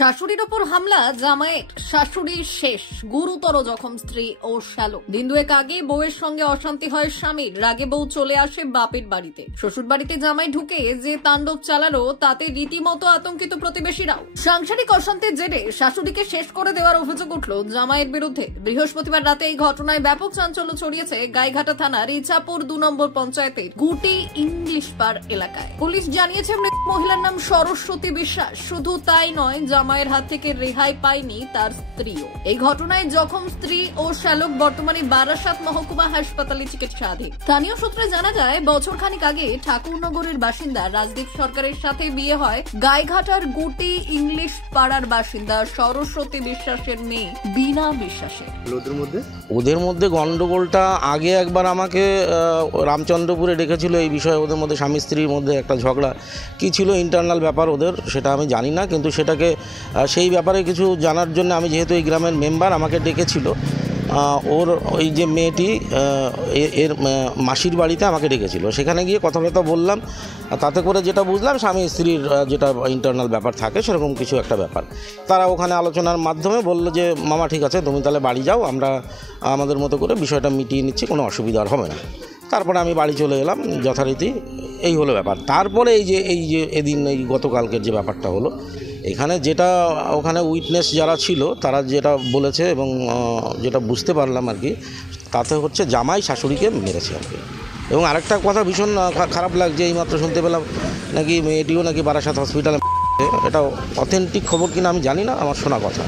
শাশুড়ির ওপর হামলা, জামাইয়ের, শাশুড়ি শেষ, গুরুতর জখম স্ত্রী ও শ্যালক। দিন দুয়েক আগে বউয়ের সঙ্গে অশান্তি হয় স্বামীর, রাগে বউ চলে আসে বাপের বাড়িতে। শ্বশুর বাড়িতে জামাই ঢুকে যে তাণ্ডব চালালো তাতে রীতিমতো আতঙ্কিত প্রতিবেশীরাও। সাংসারিক অশান্তির জেরে শাশুড়িকে শেষ করে দেওয়ার অভিযোগ উঠল জামাইয়ের বিরুদ্ধে। বৃহস্পতিবার রাতে এই ঘটনায় ব্যাপক চাঞ্চল্য ছড়িয়েছে গাইঘাটা থানার ইছাপুর 2 নম্বর পঞ্চায়েতের গুটি ইংলিশ পাড় এলাকায়। পুলিশ জানিয়েছে মৃত মহিলার নাম সরস্বতী বিশ্বাস। শুধু তাই নয়, জামাইয়ের হাত থেকে রেহাই পায়নি তার স্ত্রীও। এই ঘটনায় জখম স্ত্রী ও শ্যালক বর্তমানে বারাসাত মহকুমা হাসপাতালে চিকিৎসাধীন। স্থানীয় সূত্রে জানা যায়, বছর খানিক আগে ঠাকুরনগরের বাসিন্দা রাজদীপ সরকারের সাথে বিয়ে হয় গাইঘাটার গুটি ইংলিশ পাড়ার বাসিন্দা সরস্বতী বিশ্বাসের মেয়ে বীণা বিশ্বাসের। ওদের মধ্যে গন্ডগোলটা আগে একবার আমাকে রামচন্দ্রপুরে ডেকেছিল এই বিষয়ে। ওদের মধ্যে স্বামী স্ত্রীর মধ্যে একটা ঝগড়া কি ছিল, ইন্টারনাল ব্যাপার ওদের, সেটা আমি জানি না। কিন্তু সেটাকে সেই ব্যাপারে কিছু জানার জন্য আমি যেহেতু এই গ্রামের মেম্বার, আমাকে ডেকেছিল। ওর ওই যে মেয়েটি এর মাসির বাড়িতে আমাকে ডেকেছিল। সেখানে গিয়ে কথাবার্তা বললাম, তাতে করে যেটা বুঝলাম স্বামী স্ত্রীর যেটা ইন্টারনাল ব্যাপার থাকে সেরকম কিছু একটা ব্যাপার। তারা ওখানে আলোচনার মাধ্যমে বলল যে মামা ঠিক আছে, তুমি তাহলে বাড়ি যাও, আমরা আমাদের মতো করে বিষয়টা মিটিয়ে নিচ্ছি, কোনো অসুবিধা আর হবে না। তারপরে আমি বাড়ি চলে এলাম যথারীতি। এই হলো ব্যাপার। তারপরে এই যে এদিন এই গতকালকের যে ব্যাপারটা হলো, এখানে যেটা ওখানে উইটনেস যারা ছিল তারা যেটা বলেছে এবং যেটা বুঝতে পারলাম আর কি, তাতে হচ্ছে জামাই শাশুড়িকে মেরেছে আর কি। এবং আরেকটা কথা ভীষণ খারাপ লাগছে, এইমাত্র শুনতে পেলাম নাকি মেয়েটিও নাকি বারাসাত হসপিটালে। এটা অথেন্টিক খবর কিনা আমি জানি না, আমার শোনা কথা।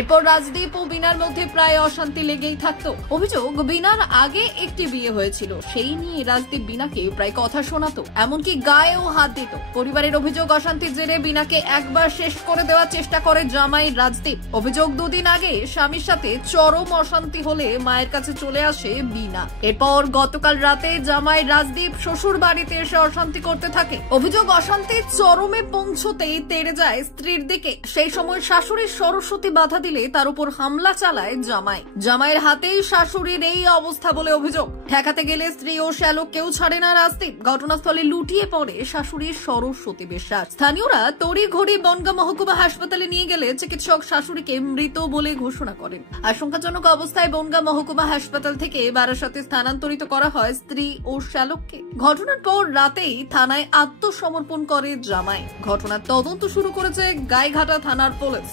এরপর রাজদীপ ও বীণার মধ্যে প্রায় অশান্তি লেগেই থাকতো। অভিযোগ, বীণার আগে একটি বিয়ে হয়েছিল, সেই নিয়ে রাজদীপ বীণাকে প্রায় কথা শোনাতো, এমনকি গায়েও হাত দিত। পরিবারের অভিযোগ, অশান্তির জেরে বীণাকে একবার শেষ করে দেওয়ার চেষ্টা করে জামাই রাজদীপ। অভিযোগ, 2 দিন আগে স্বামীর সাথে চরম অশান্তি হলে মায়ের কাছে চলে আসে বীণা। এরপর গতকাল রাতে জামাই রাজদীপ শ্বশুর বাড়িতে এসে অশান্তি করতে থাকে। অভিযোগ, অশান্তি চরমে পৌঁছতেই তেড়ে যায় স্ত্রীর দিকে। সেই সময় শাশুড়ির সরস্বতী বাধা দিলে তার উপর হামলা চালায় জামাই। জামাইয়ের হাতেই শাশুড়ির এই অবস্থা বলে অভিযোগ। ঠেকাতে গেলে স্ত্রী ও শ্যালক কেউ ছাড়ে না রাজদীপ। ঘটনাস্থলে লুটিয়ে পড়ে শাশুড়ির সরস্বতী বিশ্বাস। স্থানীয়রা তড়িঘড়ি বনগাঁ মহকুমা হাসপাতালে নিয়ে গেলে চিকিৎসক শাশুড়িকে মৃত বলে ঘোষণা করেন। আশঙ্কাজনক অবস্থায় বনগাঁ মহকুমা হাসপাতাল থেকে বারাসাতে স্থানান্তরিত করা হয় স্ত্রী ও শ্যালককে। ঘটনার পর রাতেই থানায় আত্মসমর্পণ করে জামাই। ঘটনার তদন্ত শুরু করেছে গাইঘাটা থানার পুলিশ।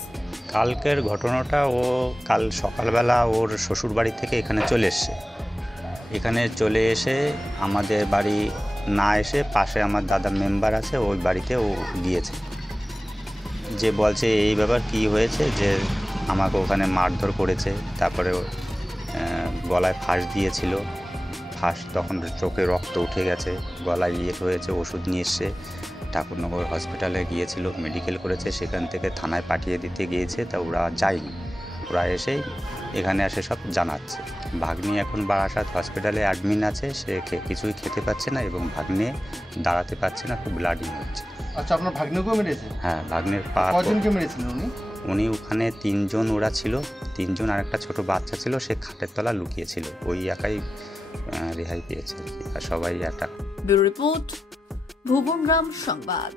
কালকের ঘটনাটা, ও কাল সকালবেলা ওর শ্বশুর বাড়ি থেকে এখানে চলে এসছে। এখানে চলে এসে আমাদের বাড়ি না এসে পাশে আমার দাদা মেম্বার আছে, ওই বাড়িতে ও গিয়েছে। যে বলছে এই ব্যাপার কি হয়েছে, যে আমাকে ওখানে মারধর করেছে, তারপরে গলায় ফাঁস দিয়েছিল। ফাঁস তখন চোখে রক্ত উঠে গেছে, গলায় হয়েছে, ওষুধ নিয়ে এসছে। ঠাকুরনগর হসপিটালে গিয়েছিল, মেডিকেল করেছে, সেখান থেকে থানায় পাঠিয়ে দিতে গিয়েছে, তা ওরা যায়নি। ওরা এসেই এখানে এসে সব জানাচ্ছে। ভাগ্নি এখন বারাসাত হসপিটালে অ্যাডমিন আছে, সে কিছুই খেতে পাচ্ছে না এবং ভাগ্নে দাঁড়াতে পারছে না, খুব ব্লাডিং হচ্ছে। আচ্ছা, আপনার ভাগ্নেকেও মেরেছে? হ্যাঁ, ভাগ্নের পা। কজনকে মেরেছিলেন উনি? উনি ওখানে 3 জন ওরা ছিল, 3 জন, আর একটা ছোট বাচ্চা ছিল, সে খাটের তলা লুকিয়েছিল। ওই একাই রেহাই পেয়েছে আর সবাই একটা। ব্যুরো রিপোর্ট, ভুবনগ্রাম সংবাদ।